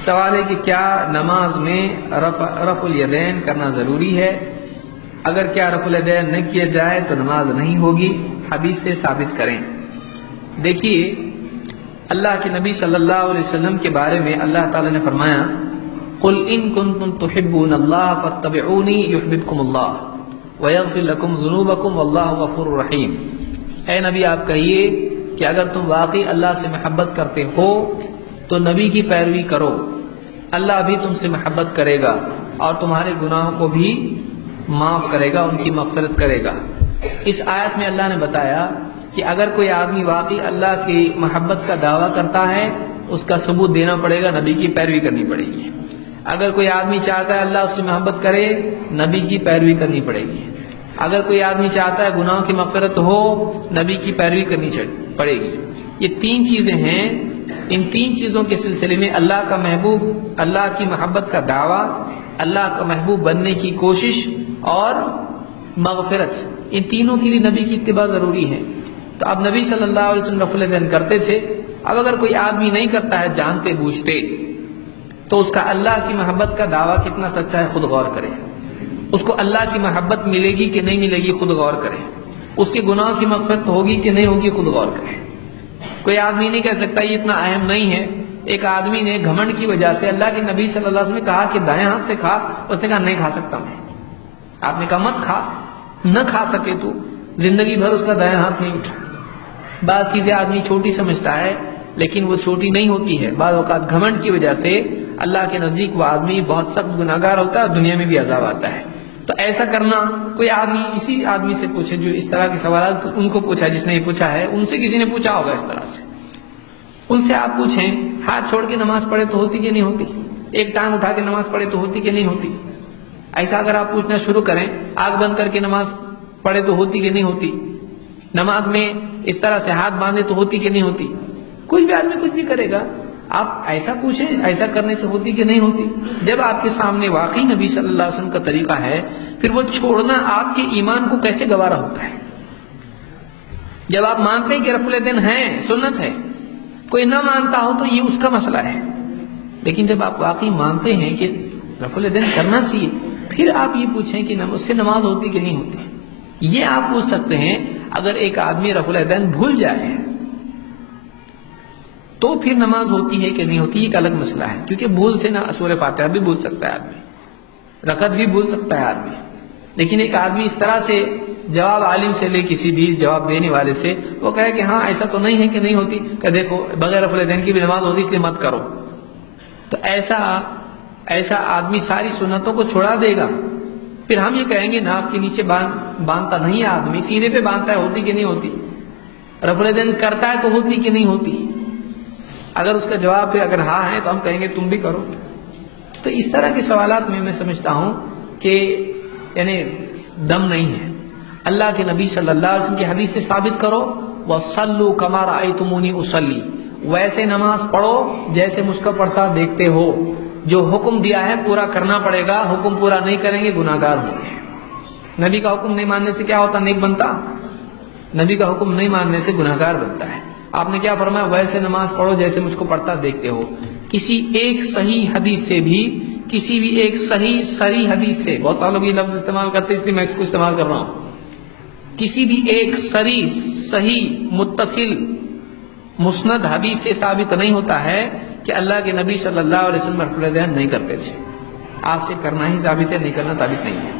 سوال ہے کہ کیا نماز میں رفع الیدین کرنا ضروری ہے؟ اگر کیا رفع الیدین نہ کیا جائے تو نماز نہیں ہوگی، حدیث سے ثابت کریں۔ دیکھیے اللہ کے نبی صلی اللہ علیہ وسلم کے بارے میں اللہ تعالی نے فرمایا قل ان کنتم تحبون اللہ فاتبعونی یحببکم اللہ ویغفر لکم ذنوبکم واللہ غفور رحیم۔ اے نبی آپ کہیے کہ اگر تم واقعی اللہ سے محبت کرتے ہو تو نبی کی پیروی کرو، اللہ بھی تم سے محبت کرے گا اور تمہارے گناہوں کو بھی معاف کرے گا، ان کی مغفرت کرے گا۔ اس آیت میں اللہ نے بتایا کہ اگر کوئی آدمی واقعی اللہ کی محبت کا دعویٰ کرتا ہے اس کا ثبوت دینا پڑے گا، نبی کی پیروی کرنی پڑے گی۔ اگر کوئی آدمی چاہتا ہے اللہ اس سے محبت کرے، نبی کی پیروی کرنی پڑے گی۔ اگر کوئی آدمی چاہتا ہے گناہوں کی مغفرت ہو، نبی کی پیروی کرنی پڑے گی۔ یہ تین چیزیں ہیں، ان تین چیزوں کے سلسلے میں اللہ کا محبوب، اللہ کی محبت کا دعویٰ، اللہ کا محبوب بننے کی کوشش اور مغفرت، ان تینوں کے لیے نبی کی اتباع ضروری ہے۔ تو اب نبی صلی اللہ علیہ وسلم رفع الیدین کرتے تھے، اب اگر کوئی آدمی نہیں کرتا ہے جانتے بوجھتے تو اس کا اللہ کی محبت کا دعویٰ کتنا سچا ہے خود غور کرے، اس کو اللہ کی محبت ملے گی کہ نہیں ملے گی خود غور کرے، اس کے گناہوں کی مغفرت ہوگی کہ نہیں ہوگی خود غور کرے۔ کوئی آدمی نہیں کہہ سکتا یہ اتنا اہم نہیں ہے۔ ایک آدمی نے گھمنڈ کی وجہ سے اللہ کے نبی صلی اللہ علیہ وسلم نے کہا کہ دائیں ہاتھ سے کھا، اس نے کہا نہیں کھا سکتا میں۔ آپ نے کہا مت کھا، نہ کھا سکے تو زندگی بھر اس کا دائیں ہاتھ نہیں اٹھا۔ بعض چیزیں آدمی چھوٹی سمجھتا ہے لیکن وہ چھوٹی نہیں ہوتی ہے، بعض اوقات گھمنڈ کی وجہ سے اللہ کے نزدیک وہ آدمی بہت سخت گناہگار ہوتا ہے اور دنیا میں بھی عذاب آتا ہے۔ تو ایسا کرنا، کوئی آدمی اسی آدمی سے پوچھے جو اس طرح کے سوالات ان کو پوچھا، جس نے یہ پوچھا ہے ان سے کسی نے پوچھا ہوگا اس طرح سے، ان سے آپ پوچھیں ہاتھ چھوڑ کے نماز پڑھے تو ہوتی کہ نہیں ہوتی، ایک ٹانگ اٹھا کے نماز پڑھے تو ہوتی کہ نہیں ہوتی۔ ایسا اگر آپ پوچھنا شروع کریں آنکھ بند کر کے نماز پڑھے تو ہوتی کہ نہیں ہوتی، نماز میں اس طرح سے ہاتھ باندھے تو ہوتی کہ نہیں ہوتی، کوئی بھی آدمی کچھ بھی کرے گا، آپ ایسا پوچھیں ایسا کرنے سے ہوتی کہ نہیں ہوتی۔ جب آپ کے سامنے واقعی نبی صلی اللہ علیہ وسلم کا طریقہ ہے پھر وہ چھوڑنا آپ کے ایمان کو کیسے گوارا ہوتا ہے؟ جب آپ مانتے ہیں کہ رفع الیدین ہے، سنت ہے، کوئی نہ مانتا ہو تو یہ اس کا مسئلہ ہے، لیکن جب آپ واقعی مانتے ہیں کہ رفع الیدین کرنا چاہیے پھر آپ یہ پوچھیں کہ اس سے نماز ہوتی کہ نہیں ہوتی۔ یہ آپ پوچھ سکتے ہیں اگر ایک آدمی رفع الیدین بھول جائے تو پھر نماز ہوتی ہے کہ نہیں ہوتی، ایک الگ مسئلہ ہے، کیونکہ بھول سے نہ سورہ فاتحہ بھی بھول سکتا ہے آدمی، رکعت بھی بھول سکتا ہے آدمی، لیکن ایک آدمی اس طرح سے جواب عالم سے لے، کسی بھی جواب دینے والے سے، وہ کہے کہ ہاں ایسا تو نہیں ہے کہ نہیں ہوتی، کہ دیکھو بغیر رفع الیدین کی بھی نماز ہوتی اس لیے مت کرو، تو ایسا آدمی ساری سنتوں کو چھوڑا دے گا۔ پھر ہم یہ کہیں گے ناف کے نیچے باندھتا نہیں ہے آدمی، سینے پہ باندھتا ہے، ہوتی کہ نہیں ہوتی، رفع الیدین کرتا ہے تو ہوتی کہ نہیں ہوتی۔ اگر اس کا جواب پھر اگر ہاں ہے تو ہم کہیں گے تم بھی کرو۔ تو اس طرح کے سوالات میں سمجھتا ہوں کہ یعنی دم نہیں ہے۔ اللہ کے نبی صلی اللہ علیہ وسلم کی حدیث سے ثابت کرو وَصَلُّوا كَمَا رَأَيْتُمُونِي أُصَلِّي، ویسے نماز پڑھو جیسے مجھ کو پڑھتا دیکھتے ہو، جو حکم دیا ہے پورا کرنا پڑے گا، حکم پورا نہیں کریں گے گناہگار ہوں گے۔ نبی کا حکم نہیں ماننے سے کیا ہوتا، نیک بنتا؟ نبی کا حکم نہیں ماننے سے گناہگار بنتا ہے۔ آپ نے کیا فرمایا، ویسے نماز پڑھو جیسے مجھ کو پڑھتا دیکھتے ہو۔ کسی ایک صحیح حدیث سے بھی، کسی بھی ایک صحیح حدیث سے، بہت سارے لوگ یہ لفظ استعمال کرتے اس لیے میں اس کو استعمال کر رہا ہوں، کسی بھی ایک صحیح متصل مسند حدیث سے ثابت نہیں ہوتا ہے کہ اللہ کے نبی صلی اللہ علیہ وسلم رفع الیدین نہیں کرتے تھے۔ آپ سے کرنا ہی ثابت ہے، نہیں کرنا ثابت نہیں ہے۔